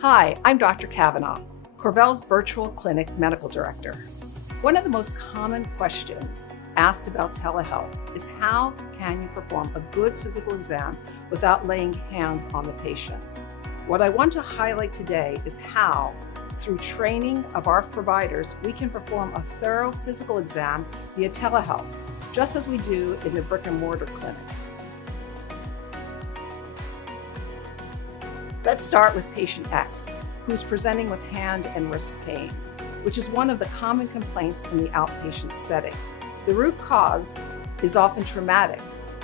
Hi, I'm Dr. Kavanaugh, Corvell's Virtual Clinic Medical Director. One of the most common questions asked about telehealth is how can you perform a good physical exam without laying hands on the patient? What I want to highlight today is how, through training of our providers, we can perform a thorough physical exam via telehealth, just as we do in the brick and mortar clinic. Let's start with patient X, who's presenting with hand and wrist pain, which is one of the common complaints in the outpatient setting. The root cause is often traumatic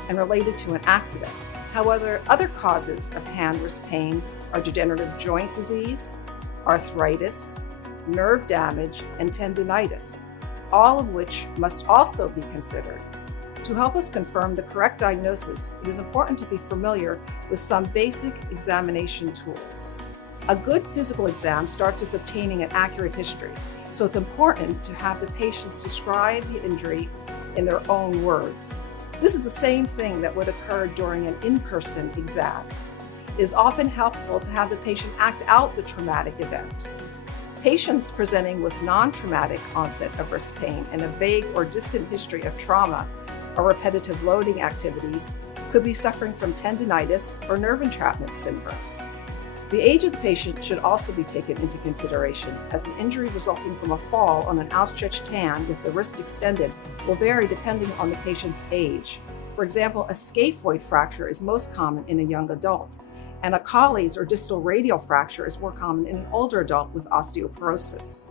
and related to an accident. However, other causes of hand-wrist pain are degenerative joint disease, arthritis, nerve damage, and tendinitis, all of which must also be considered. To help us confirm the correct diagnosis, it is important to be familiar with some basic examination tools. A good physical exam starts with obtaining an accurate history, so it's important to have the patients describe the injury in their own words. This is the same thing that would occur during an in-person exam. It is often helpful to have the patient act out the traumatic event. Patients presenting with non-traumatic onset of wrist pain and a vague or distant history of trauma or repetitive loading activities could be suffering from tendinitis or nerve entrapment syndromes. The age of the patient should also be taken into consideration, as an injury resulting from a fall on an outstretched hand with the wrist extended will vary depending on the patient's age. For example, a scaphoid fracture is most common in a young adult, and a Colles or distal radial fracture is more common in an older adult with osteoporosis.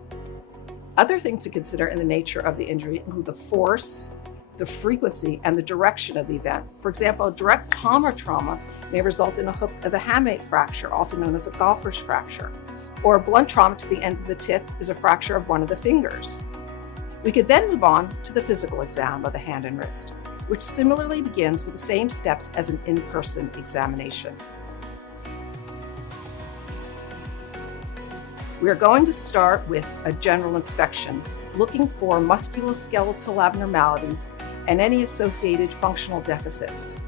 Other things to consider in the nature of the injury include the force, the frequency, and the direction of the event. For example, a direct palmar trauma may result in a hook of the hamate fracture, also known as a golfer's fracture, or a blunt trauma to the end of the tip is a fracture of one of the fingers. We could then move on to the physical exam of the hand and wrist, which similarly begins with the same steps as an in-person examination. We are going to start with a general inspection, looking for musculoskeletal abnormalities and any associated functional deficits.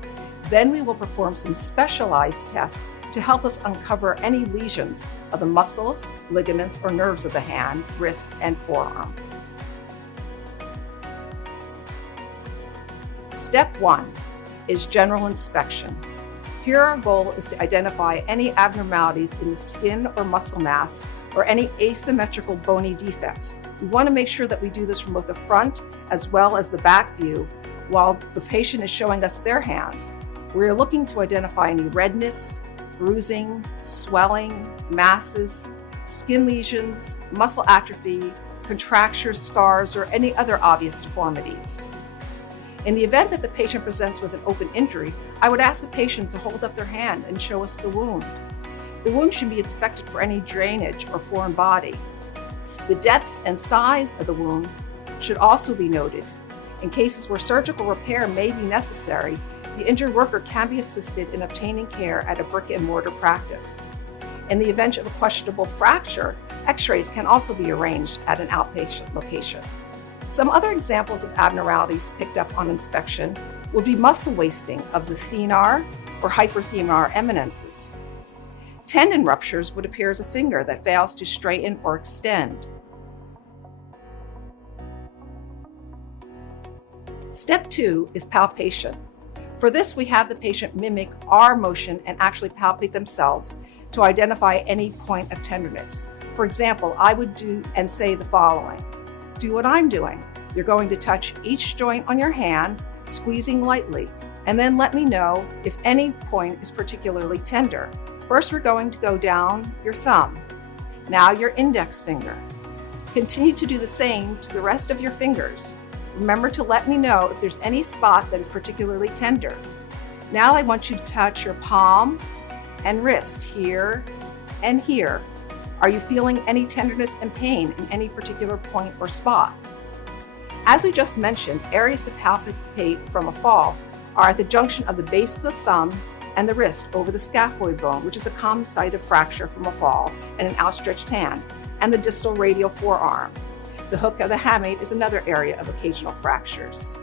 Then we will perform some specialized tests to help us uncover any lesions of the muscles, ligaments, or nerves of the hand, wrist, and forearm. Step 1 is general inspection. Here our goal is to identify any abnormalities in the skin or muscle mass or any asymmetrical bony defects. We want to make sure that we do this from both the front as well as the back view while the patient is showing us their hands. We are looking to identify any redness, bruising, swelling, masses, skin lesions, muscle atrophy, contractures, scars, or any other obvious deformities. In the event that the patient presents with an open injury, I would ask the patient to hold up their hand and show us the wound. The wound should be inspected for any drainage or foreign body. The depth and size of the wound should also be noted. In cases where surgical repair may be necessary, the injured worker can be assisted in obtaining care at a brick and mortar practice. In the event of a questionable fracture, x-rays can also be arranged at an outpatient location. Some other examples of abnormalities picked up on inspection would be muscle wasting of the thenar or hyperthenar eminences. Tendon ruptures would appear as a finger that fails to straighten or extend. Step 2 is palpation. For this, we have the patient mimic our motion and actually palpate themselves to identify any point of tenderness. For example, I would do and say the following. Do what I'm doing. You're going to touch each joint on your hand, squeezing lightly, and then let me know if any point is particularly tender. First, we're going to go down your thumb, now your index finger. Continue to do the same to the rest of your fingers. Remember to let me know if there's any spot that is particularly tender. Now I want you to touch your palm and wrist here and here. Are you feeling any tenderness and pain in any particular point or spot? As we just mentioned, areas to palpate from a fall are at the junction of the base of the thumb and the wrist over the scaphoid bone, which is a common site of fracture from a fall and an outstretched hand, and the distal radial forearm. The hook of the hamate is another area of occasional fractures.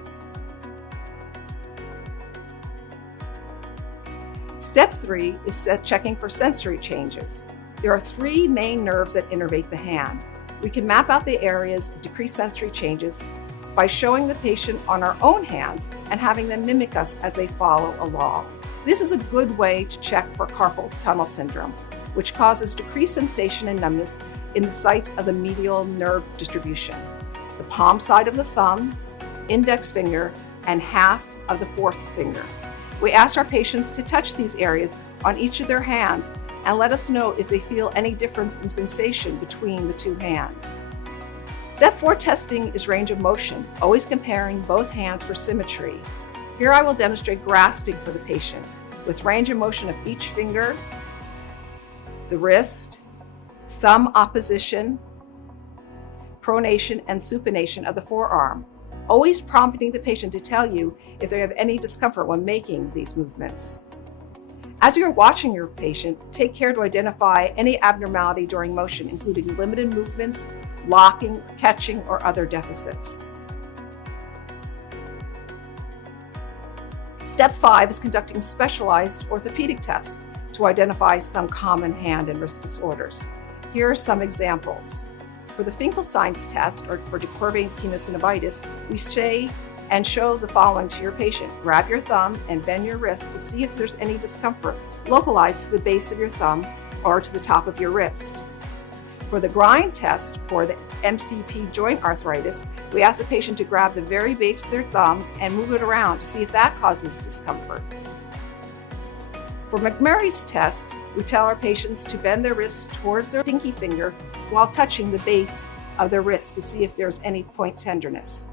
Step 3 is checking for sensory changes. There are three main nerves that innervate the hand. We can map out the areas of decreased sensory changes by showing the patient on our own hands and having them mimic us as they follow along. This is a good way to check for carpal tunnel syndrome, which causes decreased sensation and numbness in the sites of the medial nerve distribution: the palm side of the thumb, index finger, and half of the fourth finger. We ask our patients to touch these areas on each of their hands and let us know if they feel any difference in sensation between the two hands. Step 4 testing is range of motion, always comparing both hands for symmetry. Here I will demonstrate grasping for the patient with range of motion of each finger, the wrist, thumb opposition, pronation, and supination of the forearm, always prompting the patient to tell you if they have any discomfort when making these movements. As you are watching your patient, take care to identify any abnormality during motion, including limited movements, locking, catching, or other deficits. Step 5 is conducting specialized orthopedic tests to identify some common hand and wrist disorders. Here are some examples. For the Finkelstein's test, or for decurvating sinusonovitis, we say and show the following to your patient. Grab your thumb and bend your wrist to see if there's any discomfort localized to the base of your thumb or to the top of your wrist. For the grind test, for the MCP joint arthritis, we ask the patient to grab the very base of their thumb and move it around to see if that causes discomfort. For McMurray's test, we tell our patients to bend their wrists towards their pinky finger while touching the base of their wrist to see if there's any point tenderness.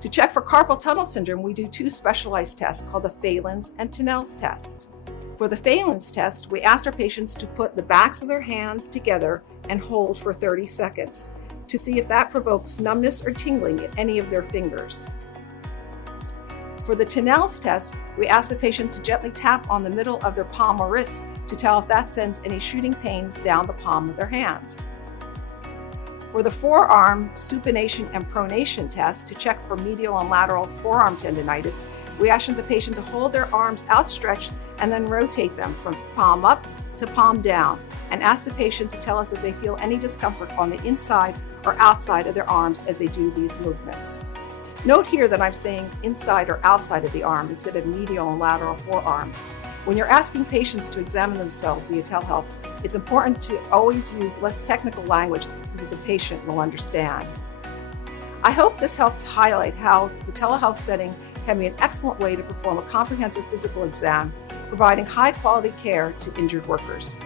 To check for carpal tunnel syndrome, we do two specialized tests called the Phelan's and Tinel's test. For the Phelan's test, we asked our patients to put the backs of their hands together and hold for 30 seconds to see if that provokes numbness or tingling in any of their fingers. For the Tinel's test, we ask the patient to gently tap on the middle of their palm or wrist to tell if that sends any shooting pains down the palm of their hands. For the forearm supination and pronation test, to check for medial and lateral forearm tendinitis, we ask the patient to hold their arms outstretched and then rotate them from palm up to palm down, and ask the patient to tell us if they feel any discomfort on the inside or outside of their arms as they do these movements. Note here that I'm saying inside or outside of the arm instead of medial and lateral forearm. When you're asking patients to examine themselves via telehealth, it's important to always use less technical language so that the patient will understand. I hope this helps highlight how the telehealth setting can be an excellent way to perform a comprehensive physical exam, providing high-quality care to injured workers.